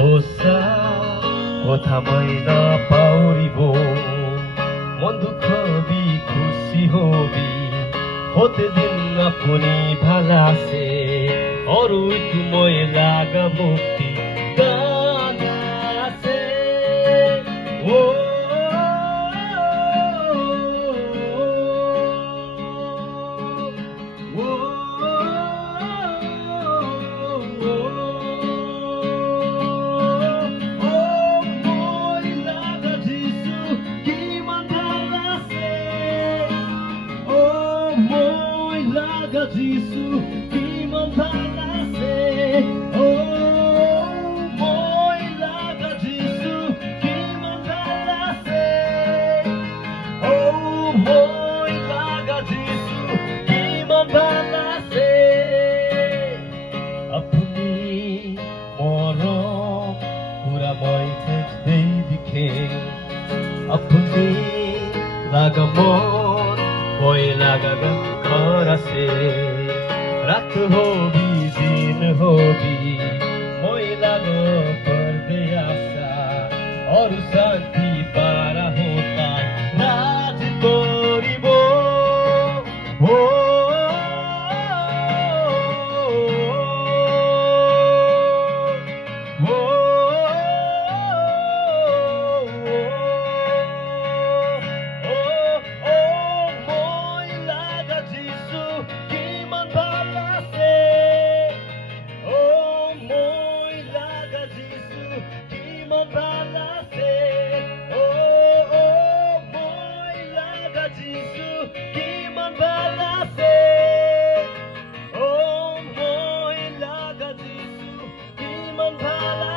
সঁচা কথা মই নাপাহৰিব মন দুখ হবি খুচি হবি হতে দিন আপুনি ভাল আছে আৰু এইটো মই লাগা মুক্তি গান আছে Jisu kiman thalase oh moi laga Jisu kiman thalase oh moi laga Jisu kiman thalase apuni morom pura moi thei dikhe apuni laga mon moi laga আছে রাত হবি দিন হবি মই লাগো করবে আশা और শান্তি পারা হোতা রাজ করিব ও Jisu, Kiman Pala.